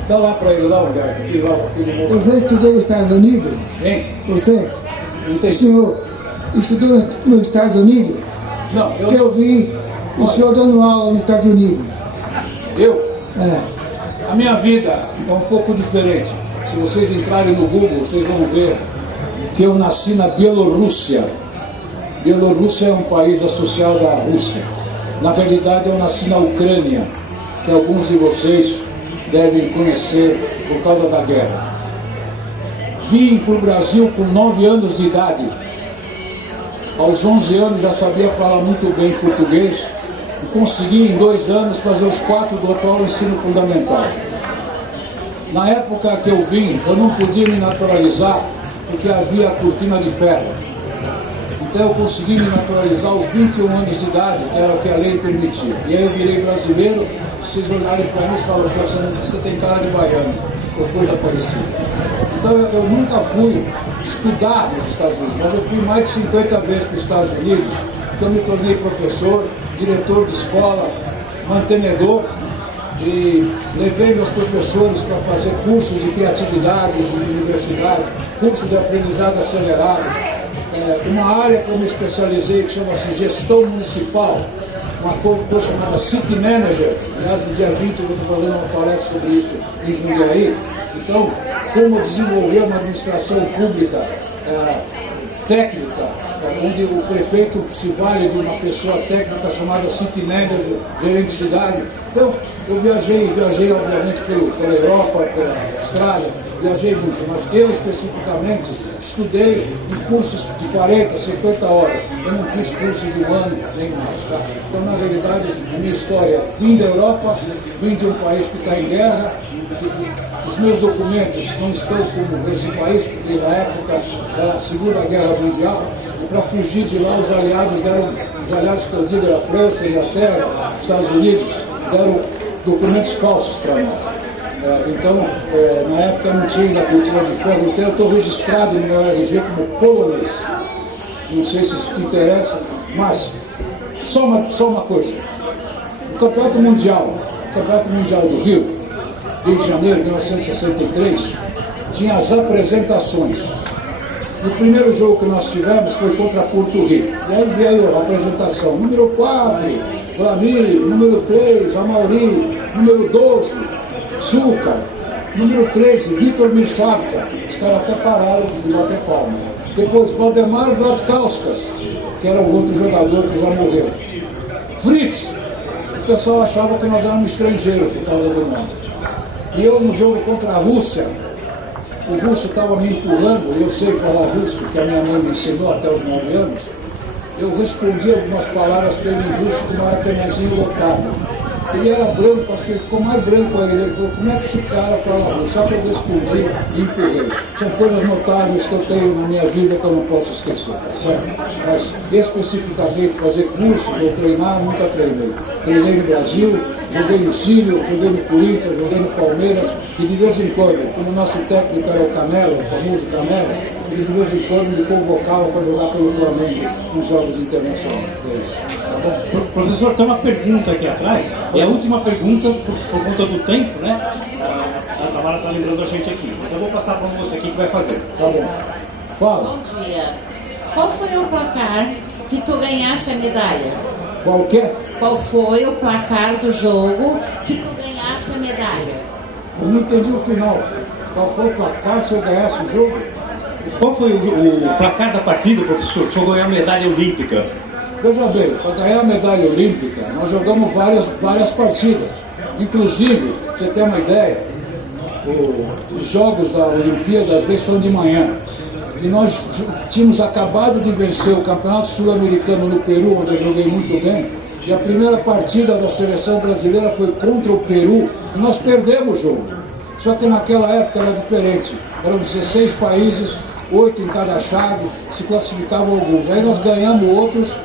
Dá lá para ele, lá, Humberto. Você estudou nos Estados Unidos? Hein? Você? Entendi. O senhor estudou nos Estados Unidos? Não, Que eu vi o senhor dando aula nos Estados Unidos. Eu? É. A minha vida é um pouco diferente. Se vocês entrarem no Google, vocês vão ver que eu nasci na Bielorrússia. Bielorrússia é um país associado à Rússia. Na realidade, eu nasci na Ucrânia, que alguns de vocês devem conhecer por causa da guerra. Vim para o Brasil com 9 anos de idade. Aos 11 anos já sabia falar muito bem português e consegui em 2 anos fazer os 4 do atual ensino fundamental. Na época que eu vim, eu não podia me naturalizar porque havia a cortina de ferro. Então eu consegui me naturalizar aos 21 anos de idade, que era o que a lei permitia. E aí eu virei brasileiro. Se vocês olharem para mim e falam, você tem cara de baiano, ou coisa parecida. Então eu nunca fui estudar nos Estados Unidos, mas eu fui mais de 50 vezes para os Estados Unidos, porque eu me tornei professor, diretor de escola, mantenedor, e levei meus professores para fazer cursos de criatividade, de universidade, cursos de aprendizado acelerado. Uma área que eu me especializei que chama-se gestão municipal, uma coisa chamada City Manager. Aliás, no dia 20 eu estou fazendo uma palestra sobre isso em Jundiaí. Então, como desenvolver uma administração pública técnica, onde o prefeito se vale de uma pessoa técnica chamada City Manager, gerente de cidade. Então, eu viajei obviamente pela Europa, pela Austrália, viajei muito, mas eu especificamente estudei em cursos de 40, 50 horas. Eu não fiz curso de um ano nem mais. Tá? Então, na realidade, a minha história, vim da Europa, vim de um país que está em guerra, os meus documentos não estão como esse país, porque na época era a Segunda Guerra Mundial, e para fugir de lá os aliados que eu digo era a França, a Inglaterra, os Estados Unidos, deram documentos falsos para nós. Então, na época não tinha ainda cultura de ferro, então eu estou registrado no meu RG como polonês. Não sei se isso te interessa, mas só uma coisa. O Campeonato Mundial do Rio de Janeiro de 1963, tinha as apresentações. E o primeiro jogo que nós tivemos foi contra Porto Rico. E aí veio a apresentação. Número 4, Vlamir. Número 3, Amauri. Número 12, Zucker. Número 13, Vitor Michavka. Os caras até pararam de bater palma. Depois, Valdemar Vladkauskas, que era o outro jogador que já morreu. Fritz. O pessoal achava que nós éramos estrangeiros por causa do nome. E eu, no jogo contra a Rússia, o russo estava me empurrando, e eu sei falar russo, que a minha mãe me ensinou até os 9 anos, eu respondi algumas palavras para ele em russo com um maracanãzinho lotado. Ele era branco, acho que ele ficou mais branco ainda. Ele falou, como é que esse cara fala russo? Só que eu respondi e empurrei. São coisas notáveis que eu tenho na minha vida que eu não posso esquecer, tá certo? Mas especificamente fazer cursos ou treinar, nunca treinei. Treinei no Brasil, joguei no Sírio, joguei no Corinthians, joguei no Palmeiras, e de vez em quando, como o nosso técnico era o Canelo, o famoso Canelo, ele de vez em quando me convocava para jogar pelo Flamengo nos jogos internacionais. É isso. Tá bom? Professor, tem uma pergunta aqui atrás, e a última pergunta, por conta do tempo, né? A Tamara está lembrando a gente aqui. Então eu vou passar para você aqui que vai fazer. Tá bom. Fala. Bom dia. Qual foi o placar que tu ganhasse a medalha? Qual que é? Qual foi o placar do jogo que tu ganhasse a medalha? Eu não entendi o final. Qual foi o placar se eu ganhasse o jogo? Qual foi o placar da partida, professor, que o senhor ganhou a medalha olímpica? Veja bem, para ganhar a medalha olímpica, nós jogamos várias partidas. Inclusive, para você ter uma ideia, os jogos da Olimpíada às vezes são de manhã. E nós tínhamos acabado de vencer o Campeonato Sul-Americano no Peru, onde eu joguei muito bem. E a primeira partida da seleção brasileira foi contra o Peru, e nós perdemos o jogo. Só que naquela época era diferente. Eram 16 países, 8 em cada chave, se classificavam alguns. Aí nós ganhamos outros,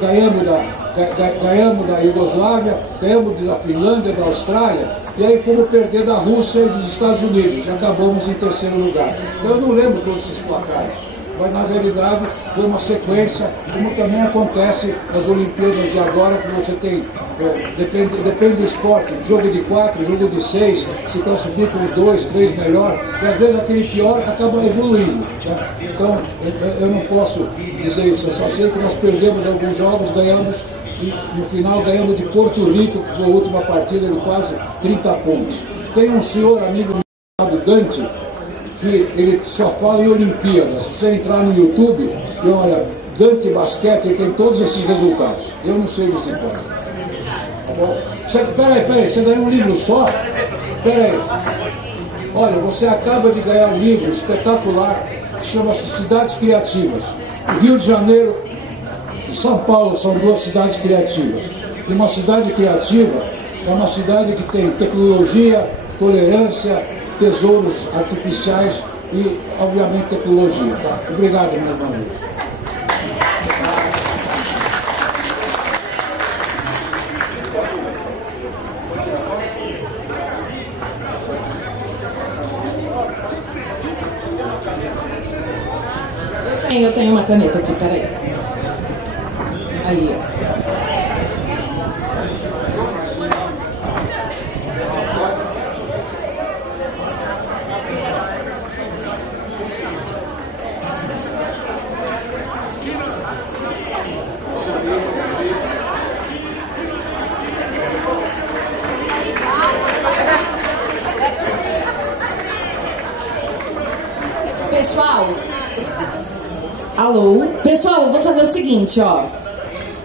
ganhamos da Iugoslávia, ganhamos da Finlândia, da Austrália, e aí fomos perder da Rússia e dos Estados Unidos, e acabamos em terceiro lugar. Então eu não lembro todos esses placares, mas na realidade foi uma sequência, como também acontece nas Olimpíadas de agora, que você tem, depende do esporte, jogo de 4, jogo de 6, se classificam os 2, 3 melhor, e às vezes aquele pior acaba evoluindo. Tá? Então eu não posso dizer isso, eu só sei que nós perdemos alguns jogos, ganhamos, e no final ganhamos de Porto Rico, que foi a última partida de quase 30 pontos. Tem um senhor amigo meu chamado Dante, que ele só fala em Olimpíadas. Se você entrar no YouTube e olha, Dante Basquete, ele tem todos esses resultados. Eu não sei eles de cor. Tá bom? Peraí, você ganhou um livro só? Peraí. Olha, você acaba de ganhar um livro espetacular que chama-se Cidades Criativas. O Rio de Janeiro e São Paulo são duas cidades criativas. E uma cidade criativa é uma cidade que tem tecnologia, tolerância, tesouros artificiais e, obviamente, tecnologia. Tá? Obrigado mais uma vez. Eu tenho uma caneta aqui, peraí. Ali, ó. Pessoal, alô? Pessoal, eu vou fazer o seguinte, ó.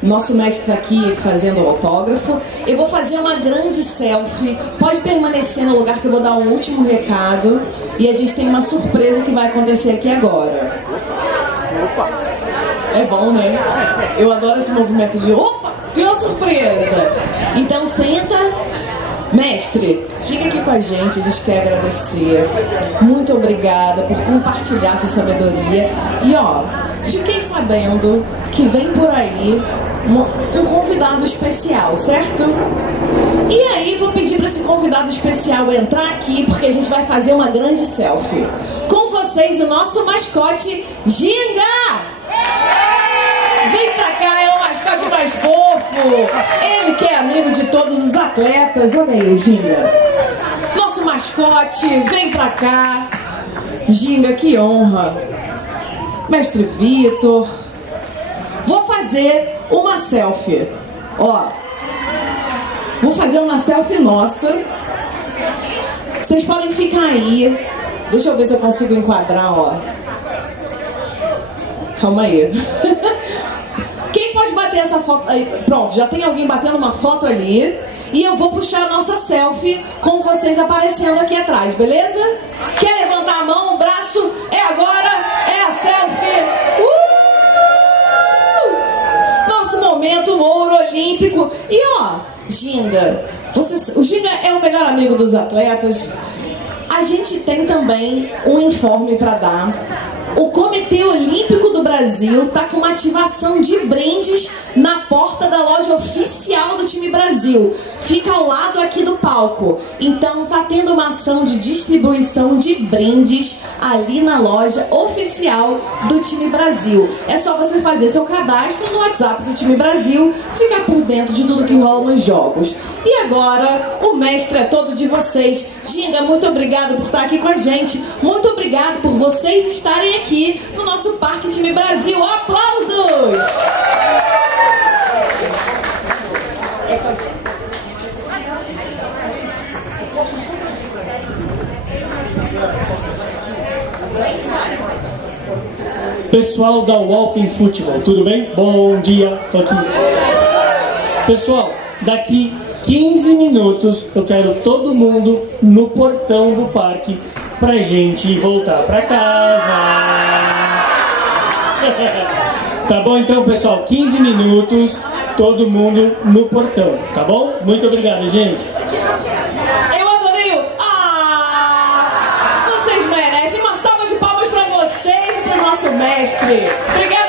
Nosso mestre tá aqui fazendo o autógrafo. Eu vou fazer uma grande selfie. Pode permanecer no lugar que eu vou dar um último recado. E a gente tem uma surpresa que vai acontecer aqui agora. É bom, né? Eu adoro esse movimento de opa, tem uma surpresa. Então senta. Mestre, fica aqui com a gente quer agradecer. Muito obrigada por compartilhar sua sabedoria. E ó, fiquei sabendo que vem por aí um convidado especial, certo? E aí vou pedir para esse convidado especial entrar aqui, porque a gente vai fazer uma grande selfie. Com vocês, o nosso mascote, Ginga! Vem pra cá, é o mascote mais fofo. Ele que é amigo de todos os atletas. Olha aí, Ginga. Nosso mascote, vem pra cá. Ginga, que honra. Mestre Vitor. Vou fazer uma selfie. Ó. Vou fazer uma selfie nossa. Vocês podem ficar aí. Deixa eu ver se eu consigo enquadrar, ó. Calma aí. Quem pode bater essa foto aí? Pronto, já tem alguém batendo uma foto ali. E eu vou puxar a nossa selfie com vocês aparecendo aqui atrás, beleza? Quer levantar a mão, o braço? É agora, é a selfie. Nosso momento ouro olímpico. E ó, Ginga, o Ginga é o melhor amigo dos atletas. A gente tem também um informe para dar. O Comitê Olímpico do Brasil está com uma ativação de brindes na porta da loja oficial do time Brasil. Fica ao lado aqui do palco. Então tá tendo uma ação de distribuição de brindes ali na loja oficial do time Brasil. É só você fazer seu cadastro no WhatsApp do time Brasil, ficar por dentro de tudo que rola nos jogos. E agora, o mestre é todo de vocês. Ginga, muito obrigado por estar aqui com a gente. Muito obrigado por vocês estarem aqui no nosso Parque Time Brasil. Aplausos! Pessoal da Walking Football, tudo bem? Bom dia, tô aqui. Pessoal, daqui 15 minutos eu quero todo mundo no portão do parque pra gente voltar pra casa. Tá bom então, pessoal? 15 minutos, todo mundo no portão, tá bom? Muito obrigado, gente. Eu adorei o... vocês merecem uma salva de palmas pra vocês e pro nosso mestre. Obrigada.